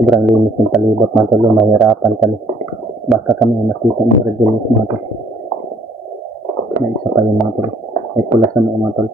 Sobrang linis ng palibot mga tol, mahirapan kami. Baka kami makita ng regulis mga tol. May isa pa yun mga tol. May pula sa mga tol.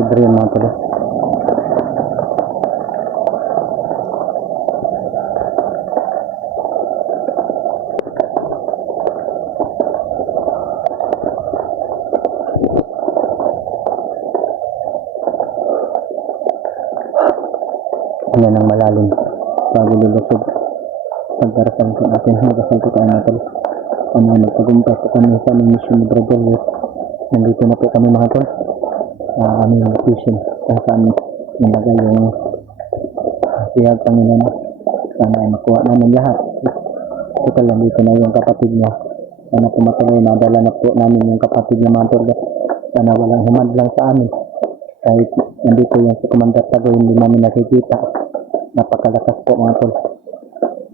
Libre yan mga tol. Yan ang malalim bago lulusog. Pagdarasal ko natin, magasal ko tayo mga tol. Nagtagumpay po kami sa aming mission ni Brother Lewis. Nandito na po kami mga tol. Aming location kung saan nilagay yung siyag Panginoon. Sana ay makuha namin lahat. Ito lang, dito na yung kapatid niya. Sana pumatuloy, nadala na po namin yung kapatid niya mga tol. Sana walang humadlang sa amin. Kahit nandito yung si Commander Tagoy, hindi namin nakikita. Napakalakas po mga tol.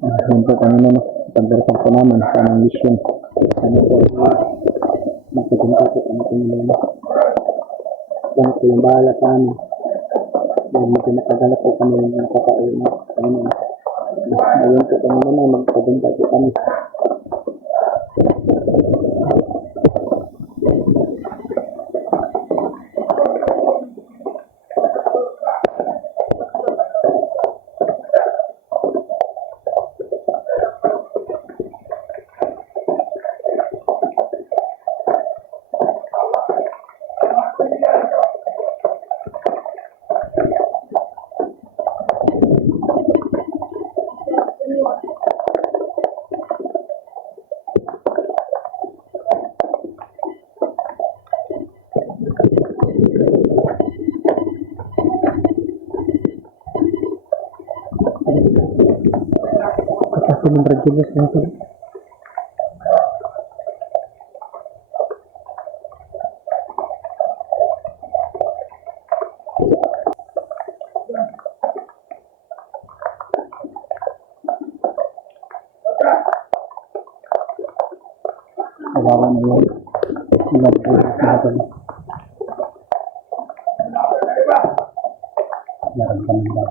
Yan po Panginoon, pagdarasal po namin sa aming mission. Sana po matutumpay po ang Panginoon. Sana po yung bahala sa amin. Dahil medyo nakagalap po kami yung nakakauwi na Panginoon. Ayun po Panginoon, magtagumpay po kami. Kasi ng Brajilos na ito. Kawawa na yun. Brajilos na ito. Naramdaman daw.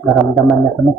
Naramdaman niya kami.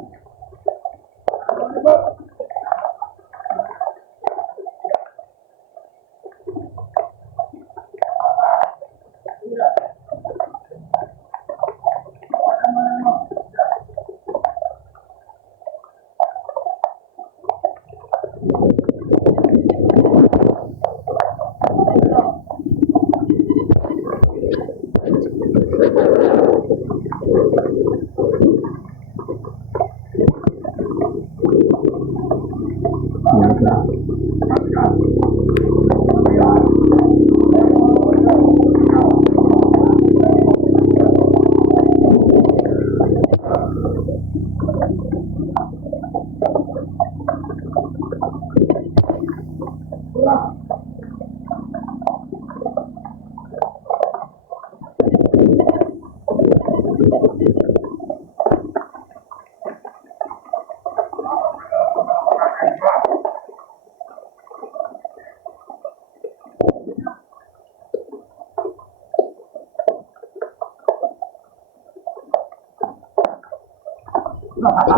Bulat!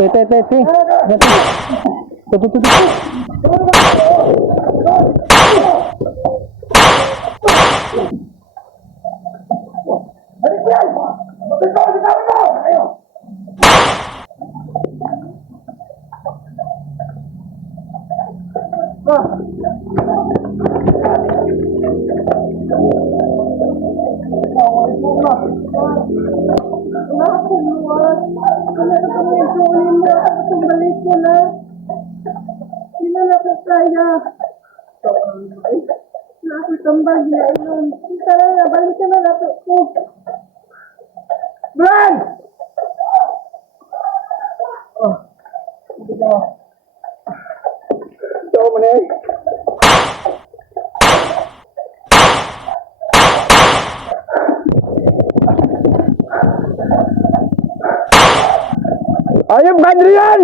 Tete. Tuh. Ayub Adrian!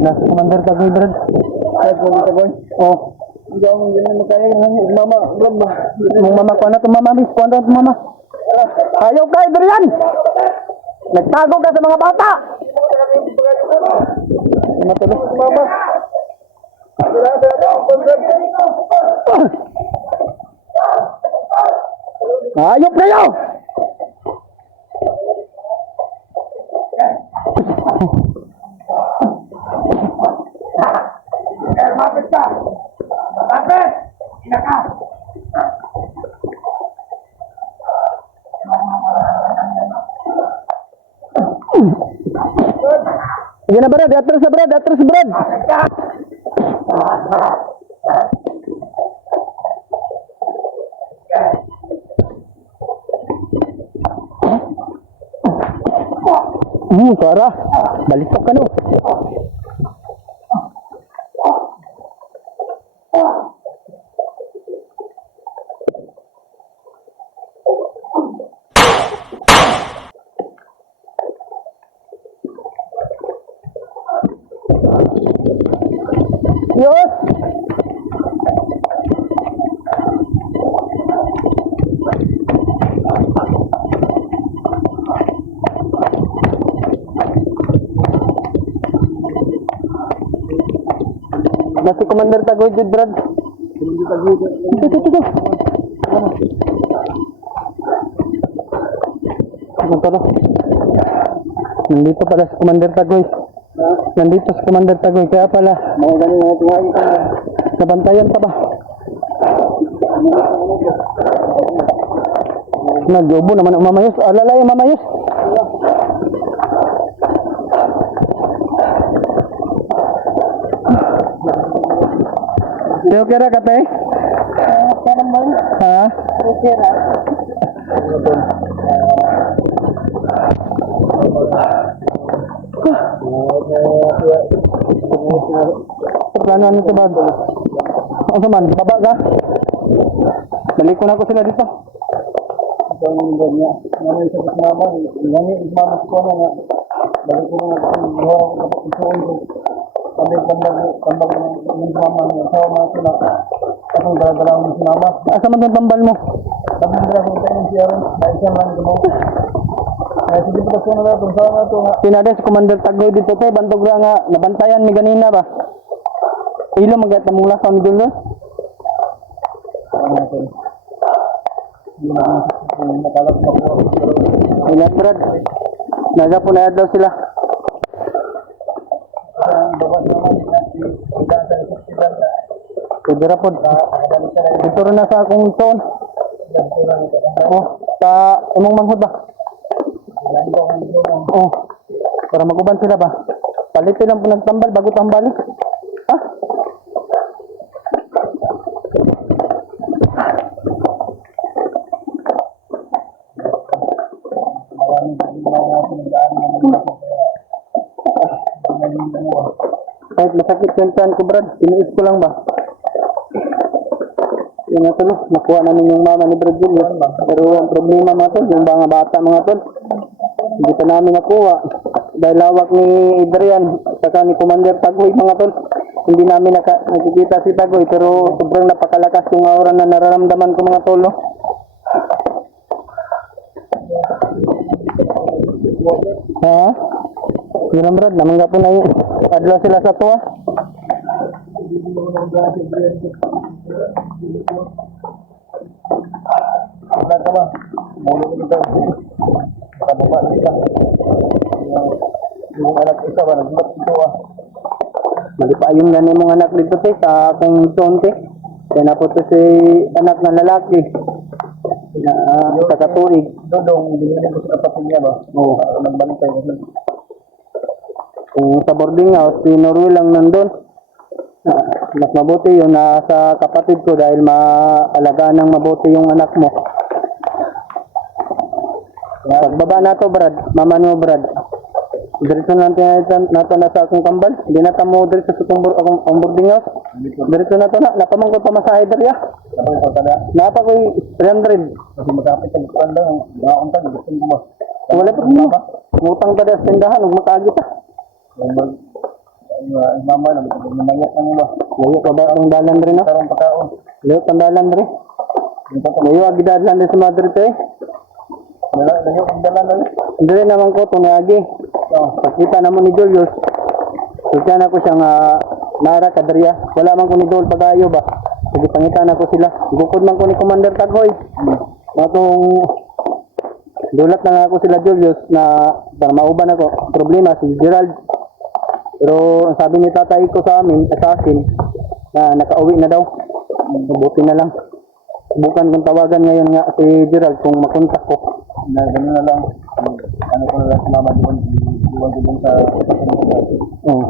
Nasa Commander Tagoy, Brad. Tagoy? Oo. Hindi ako ganyan makaya ng mama, Brad ba? Mong mama ko na ito, mama, miss. Kuha na ito, mama. Ayub ka, Adrian! Nagtago ka sa mga bata! Matulog, mama. Ayop kayo! Mapit ka! Mapit! Ina ka! Sige na, Brad. Atras na, Brad. Suara. Balitok ka no. Yos! Nasi Commander Tagoy, Brad. Ito. Nandito pala si Commander Tagoy. Nandito si Commander Tagoy. Kaya pala, nabantayan pa ba? Nag-ubo naman ang mamayos. Alalay ang mamayos. Di okay ra kate? Okay naman. Ha? Okay ra. Plano ano ito ba? Ano man? Baba ka? Balik ko na ako sila dito. Ito ang mga niya. Naman isa sa mama. Nangin ismama ko na nga. Balik ko na ako. Kami tambal ng mama niya. Sa mga sila. Kapag dala-dala mo si mama. Asa man ang tambal mo? Tambal nila kung tayo siya rin. Naisang lang ito mo. Ay, sige pa kasi na kung saan na ito nga. Pinada si Commander Tagoy dito tayo. Bantog ra nga. Nabantayan mi ganina ba? Ilo magat na mula sa midul doon. Ingat Brad. Naga po na daw sila. Pwede rapod. Dito rin na sa akong zone. Sa imong manghod ba? Para maguban sila ba? Palitin lang po nagtambal bago tambalik. Ha? Kahit masakit yung tiyan ko, Brad, tiniis ko lang ba? Yun nga tol, nakuha namin yung mama ni Brad Julius. Pero ang problema mga tol, yung mga bata mga tol, hindi pa namin nakuha. Dahil lawak ni Adrian, saka ni Commander Tagoy mga tol. Hindi namin nakikita si Tagoy, pero sobrang napakalakas yung aura na nararamdaman ko mga tol. No? Ha? Yun ang Brad, namangga po na yun. Adlaw sila sa tuwa. Wala ka ba? Muli ko dito. Kababa na isa. Yung anak isa ba? Nagbulat dito ah. Mali pa yung ganun mong anak dito te, sa akong tonte. Kaya na po to si anak na lalaki. Na sa katuig. Dodong, hindi nyo ko sa kapatid niya ba? Oo. Nagbalik tayo. Kung sa boarding house, si Norway lang nandun. Mas mabuti yun nasa kapatid ko dahil maalagaan ng mabuti yung anak mo. Pagbaba na to Brad, mama mo Brad. Diretso na nato na sa akong kambal. Hindi na tamo diretso sa akong boarding house. Diretso na to na, napamang ko pamasahe dariya. Kapag ikaw talaga. Napa ko 300. Kasi magkapit ang panda. Nakakuntan. Gusto mo ba? Wala pa mo. Ngutang ka sa tindahan, huwag makaagit ah. Yung mama na mangyat ng iba. Layo ka ba ang dalan rin ah? Tarong pagkaon. Layo ang dalan rin. Layo agidadlan rin sa Madrid eh. Wala yung dalan na yun. Hindi rin naman ko tumiyagi. Pakita naman ni Julius. Kita na ko siya nga nara kadriya. Wala man ko ni Dol pagayo ba. Sige pangita na ko sila. Bukod man ko ni Commander Tagoy. Matong dulat na nga ako sila Julius na para mauban ako. Problema si Gerald. Pero ang sabi ni tatay ko sa akin na nakauwi na daw. Mabuti na lang. Subukan kong tawagan ngayon nga si Gerald kung makontak ko. Na ganun na lang. Ano ko na lang si mama doon. Iwan ko doon sa kapatid ko. Oo.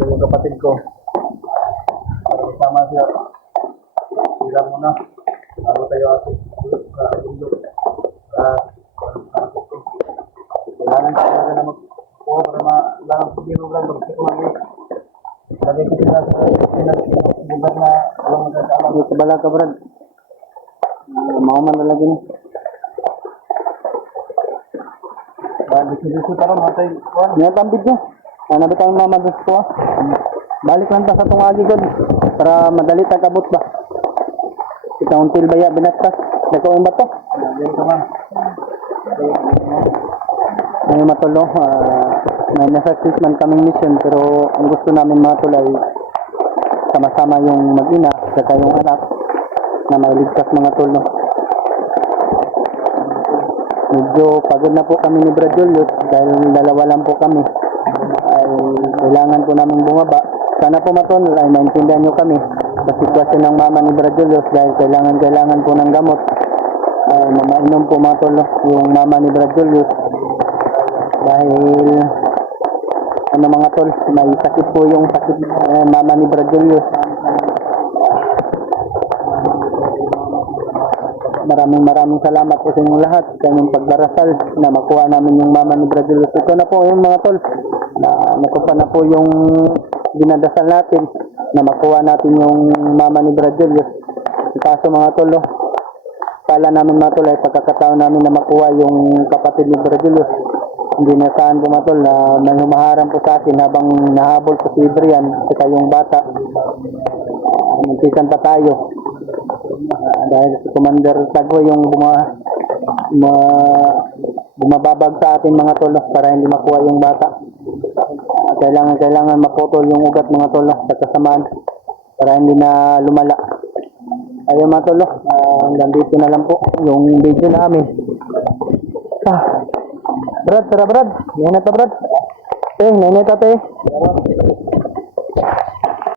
Yung kapatid ko. Para kasama siya. Hilang mo na. Ako tayo atin. Kailangan ka talaga na magkuha para lang sabihin mo lang magkita ko lang lagay ko sila sa lugar na walang magkakaalam. Dito bala ka Brad. Mga man talaga ni. Gusto para matay kuhan. Nga tambid nyo. Ano ba tayong mamadas ko ah? Balik lang ta sa tungagi God. Para madali tagabot ba? Ikaw until baya binaktas. Dako yung bato. Ganyan ka man. Ngayon matulong. May nasa-success man kaming mission. Pero ang gusto namin matulay sama-sama yung mag-ina. Saka yung anak na may ligtas mga tulong. Medyo pagod na po kami ni Brad Julius dahil dalawa lang po kami. Ay kailangan po namin bumaba. Sana po matol ay maintindihan nyo kami sa sitwasyon ng mama ni Brad Julius dahil kailangan po ng gamot. Ay mamainom po matol yung mama ni Brad Julius dahil ano mga tol, may sakit po yung sakit mama ni Brad Julius. Maraming salamat po sa inyong lahat sa inyong pagdarasal na makuha namin yung mama ni Brad Julius. Ito na po yung mga tol na nakuha na po yung dinadasal natin na makuha natin yung mama ni Brad Julius. Kaso mga tol, kala namin mga tol ay pagkakataon namin na makuha yung kapatid ni Brad Julius. Hindi na saan po mga tol na may humaharang po sa akin habang nahabol po si Adrian at yung bata. Muntikan pa tayo. Dahil si Commander Tagoy yung bumababag sa atin mga tol para hindi makuha yung bata. Kailangan maputol yung ugat mga tol sa kasamaan para hindi na lumala. Ayun mga tol, hanggang dito na lang po yung video namin. Brad, tara Brad. Nainata Brad. Nainata te.